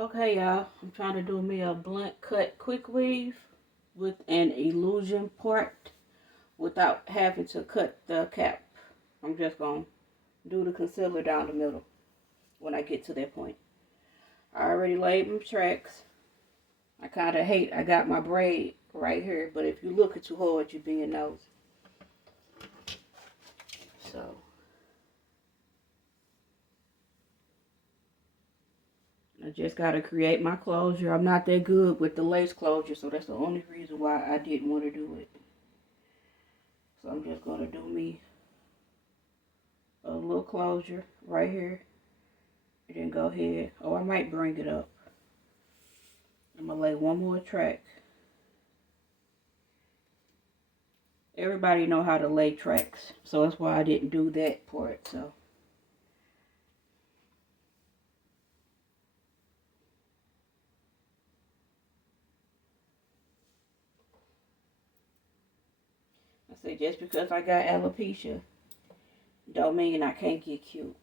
Okay, y'all, I'm trying to do me a blunt cut quick weave with an illusion part without having to cut the cap. I'm just going to do the concealer down the middle when I get to that point. I already laid my tracks. I kind of hate I got my braid right here, but if you look at too hard, you're being nosy. So, I just got to create my closure. I'm not that good with the lace closure, so that's the only reason why I didn't want to do it. So I'm just going to do me a little closure right here. And then go ahead. Oh, I might bring it up. I'm going to lay one more track. Everybody know how to lay tracks. So that's why I didn't do that part. So. I say just because I got alopecia don't mean I can't get cute.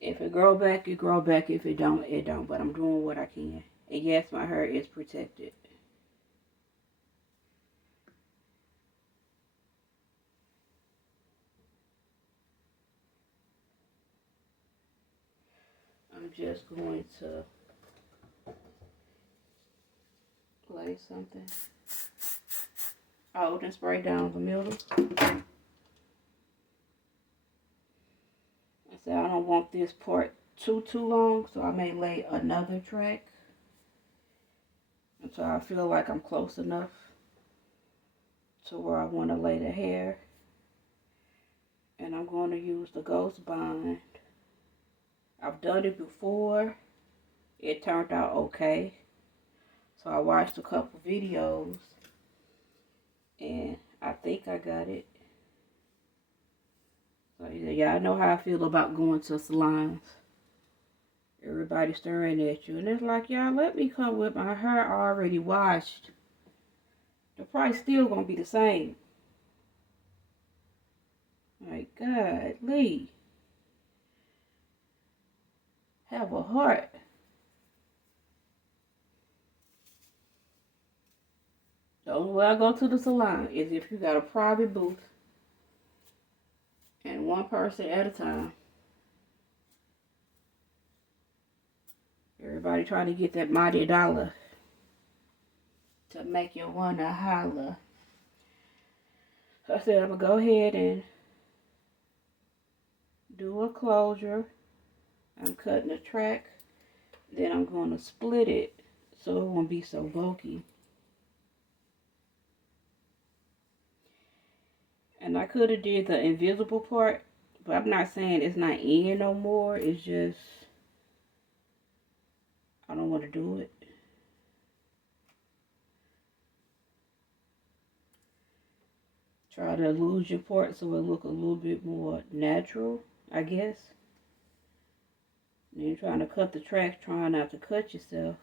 If it grow back, it grow back. If it don't, it don't. But I'm doing what I can. And yes, my hair is protected. I'm just going to lay something out and spray down the middle. I said I don't want this part too long, so I may lay another track until I feel like I'm close enough to where I want to lay the hair. And I'm going to use the Ghost Bond. I've done it before. It turned out okay. So I watched a couple videos and I think I got it. So yeah, I know how I feel about going to salons. Everybody staring at you. And it's like, y'all, let me come with my hair already washed. The price still gonna be the same. My God, Lee. Have a heart. The only way I go to the salon is if you got a private booth and one person at a time. Everybody trying to get that mighty dollar to make you wanna holler. So I said I'm gonna go ahead and do a closure. I'm cutting a track. Then I'm gonna split it so it won't be so bulky. And I could have did the invisible part, but I'm not saying it's not in no more. It's just I don't want to do it. Try to lose your part so it look a little bit more natural, I guess. And you're trying to cut the tracks, trying not to cut yourself.